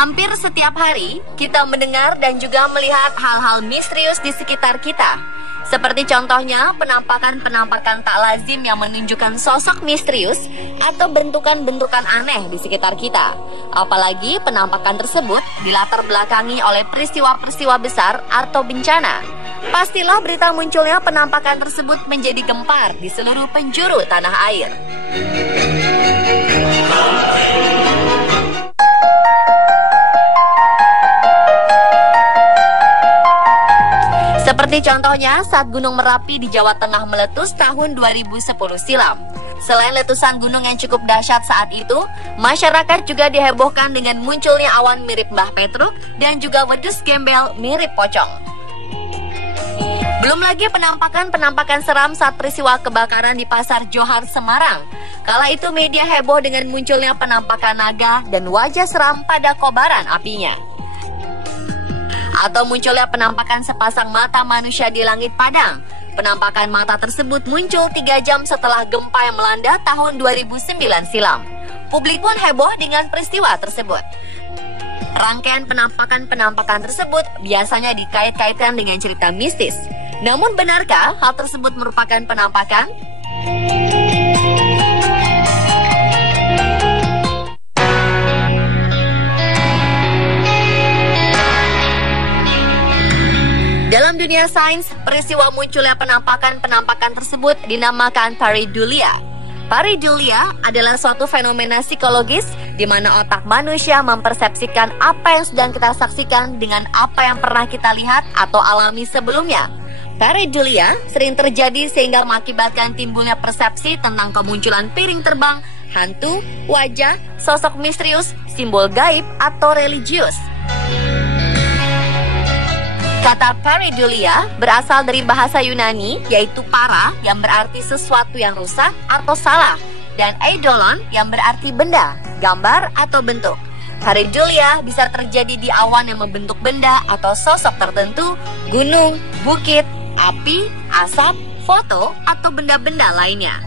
Hampir setiap hari, kita mendengar dan juga melihat hal-hal misterius di sekitar kita. Seperti contohnya penampakan-penampakan tak lazim yang menunjukkan sosok misterius atau bentukan-bentukan aneh di sekitar kita. Apalagi penampakan tersebut dilatar belakangi oleh peristiwa-peristiwa besar atau bencana. Pastilah berita munculnya penampakan tersebut menjadi gempar di seluruh penjuru tanah air. Seperti contohnya saat Gunung Merapi di Jawa Tengah meletus tahun 2010 silam. Selain letusan gunung yang cukup dahsyat saat itu, masyarakat juga dihebohkan dengan munculnya awan mirip Mbah Petruk dan juga wedus gembel mirip pocong. Belum lagi penampakan-penampakan seram saat peristiwa kebakaran di Pasar Johar, Semarang. Kala itu media heboh dengan munculnya penampakan naga dan wajah seram pada kobaran apinya. Atau munculnya penampakan sepasang mata manusia di langit Padang. Penampakan mata tersebut muncul 3 jam setelah gempa yang melanda tahun 2009 silam. Publik pun heboh dengan peristiwa tersebut. Rangkaian penampakan-penampakan tersebut biasanya dikait-kaitkan dengan cerita mistis. Namun benarkah hal tersebut merupakan penampakan? Dalam dunia sains, peristiwa munculnya penampakan-penampakan tersebut dinamakan pareidolia. Pareidolia adalah suatu fenomena psikologis di mana otak manusia mempersepsikan apa yang sedang kita saksikan dengan apa yang pernah kita lihat atau alami sebelumnya. Pareidolia sering terjadi sehingga mengakibatkan timbulnya persepsi tentang kemunculan piring terbang, hantu, wajah, sosok misterius, simbol gaib, atau religius. Kata pareidolia berasal dari bahasa Yunani, yaitu para yang berarti sesuatu yang rusak atau salah, dan eidolon yang berarti benda, gambar, atau bentuk. Pareidolia bisa terjadi di awan yang membentuk benda atau sosok tertentu, gunung, bukit, api, asap, foto, atau benda-benda lainnya.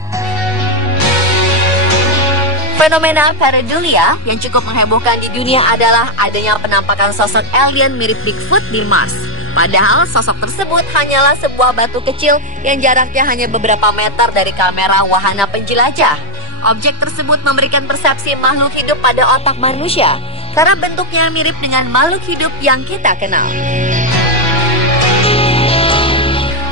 Fenomena pareidolia yang cukup menghebohkan di dunia adalah adanya penampakan sosok alien mirip Bigfoot di Mars. Padahal sosok tersebut hanyalah sebuah batu kecil yang jaraknya hanya beberapa meter dari kamera wahana penjelajah. Objek tersebut memberikan persepsi makhluk hidup pada otak manusia karena bentuknya mirip dengan makhluk hidup yang kita kenal.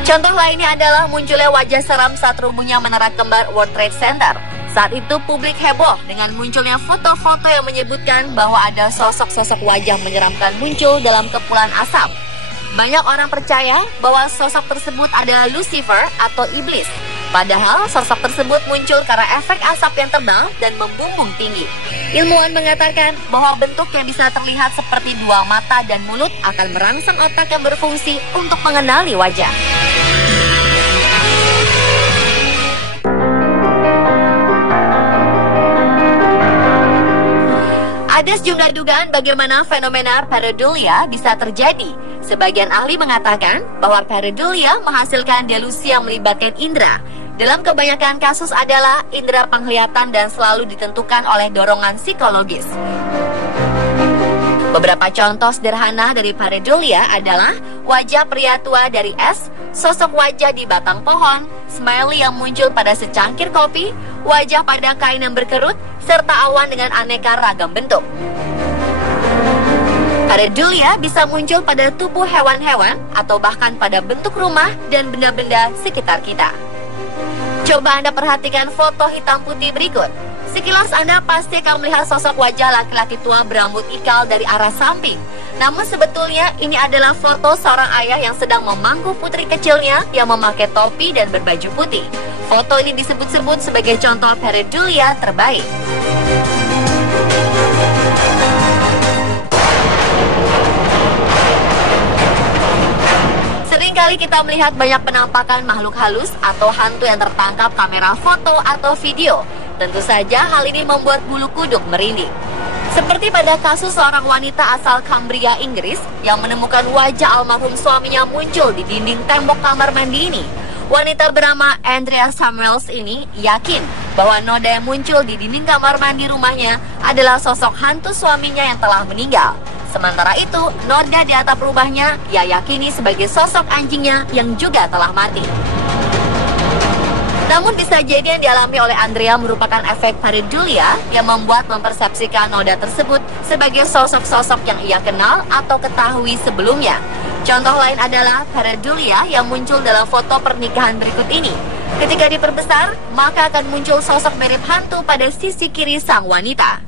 Contoh lainnya adalah munculnya wajah seram saat rubuhnya menara kembar World Trade Center. Saat itu publik heboh dengan munculnya foto-foto yang menyebutkan bahwa ada sosok-sosok wajah menyeramkan muncul dalam kepulan asap. Banyak orang percaya bahwa sosok tersebut adalah Lucifer atau iblis. Padahal sosok tersebut muncul karena efek asap yang tebal dan membumbung tinggi. Ilmuwan mengatakan bahwa bentuk yang bisa terlihat seperti dua mata dan mulut akan merangsang otak yang berfungsi untuk mengenali wajah. Ada sejumlah dugaan bagaimana fenomena pareidolia bisa terjadi. Sebagian ahli mengatakan bahwa pareidolia menghasilkan delusi yang melibatkan indera. Dalam kebanyakan kasus adalah indera penglihatan dan selalu ditentukan oleh dorongan psikologis. Beberapa contoh sederhana dari pareidolia adalah wajah pria tua dari es, sosok wajah di batang pohon, smiley yang muncul pada secangkir kopi, wajah pada kain yang berkerut, serta awan dengan aneka ragam bentuk. Pareidolia bisa muncul pada tubuh hewan-hewan atau bahkan pada bentuk rumah dan benda-benda sekitar kita. Coba Anda perhatikan foto hitam putih berikut. Sekilas Anda pasti akan melihat sosok wajah laki-laki tua berambut ikal dari arah samping. Namun sebetulnya ini adalah foto seorang ayah yang sedang memangku putri kecilnya yang memakai topi dan berbaju putih. Foto ini disebut-sebut sebagai contoh pareidolia terbaik. Seringkali kita melihat banyak penampakan makhluk halus atau hantu yang tertangkap kamera foto atau video. Tentu saja hal ini membuat bulu kuduk merinding. Seperti pada kasus seorang wanita asal Cambria, Inggris yang menemukan wajah almarhum suaminya muncul di dinding tembok kamar mandi ini. Wanita bernama Andrea Samuels ini yakin bahwa noda yang muncul di dinding kamar mandi rumahnya adalah sosok hantu suaminya yang telah meninggal. Sementara itu, noda di atap rumahnya ia yakini sebagai sosok anjingnya yang juga telah mati. Namun bisa jadi yang dialami oleh Andrea merupakan efek pareidolia yang mempersepsikan noda tersebut sebagai sosok-sosok yang ia kenal atau ketahui sebelumnya. Contoh lain adalah pareidolia yang muncul dalam foto pernikahan berikut ini. Ketika diperbesar, maka akan muncul sosok mirip hantu pada sisi kiri sang wanita.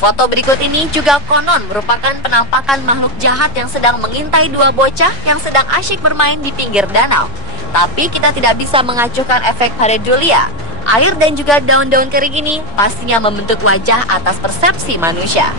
Foto berikut ini juga konon merupakan penampakan makhluk jahat yang sedang mengintai dua bocah yang sedang asyik bermain di pinggir danau. Tapi kita tidak bisa mengacuhkan efek pareidolia. Air dan juga daun-daun kering ini pastinya membentuk wajah atas persepsi manusia.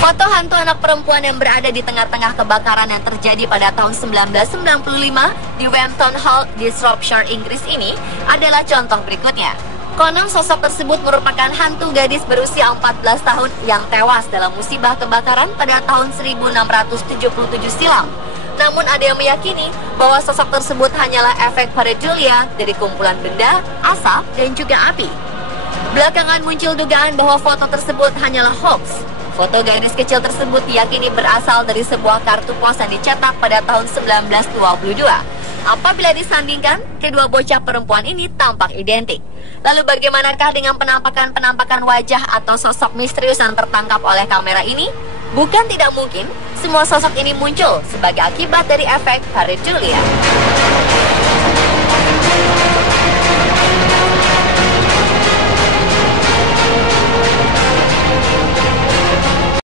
Foto hantu anak perempuan yang berada di tengah-tengah kebakaran yang terjadi pada tahun 1995 di Wempton Hall di Shropshire, Inggris ini adalah contoh berikutnya. Konon sosok tersebut merupakan hantu gadis berusia 14 tahun yang tewas dalam musibah kebakaran pada tahun 1677 silam. Namun ada yang meyakini bahwa sosok tersebut hanyalah efek pareidolia dari kumpulan benda, asap, dan juga api. Belakangan muncul dugaan bahwa foto tersebut hanyalah hoax. Foto gadis kecil tersebut diyakini berasal dari sebuah kartu pos yang dicetak pada tahun 1922. Apabila disandingkan, kedua bocah perempuan ini tampak identik. Lalu bagaimanakah dengan penampakan-penampakan wajah atau sosok misterius yang tertangkap oleh kamera ini? Bukan tidak mungkin, semua sosok ini muncul sebagai akibat dari efek pareidolia.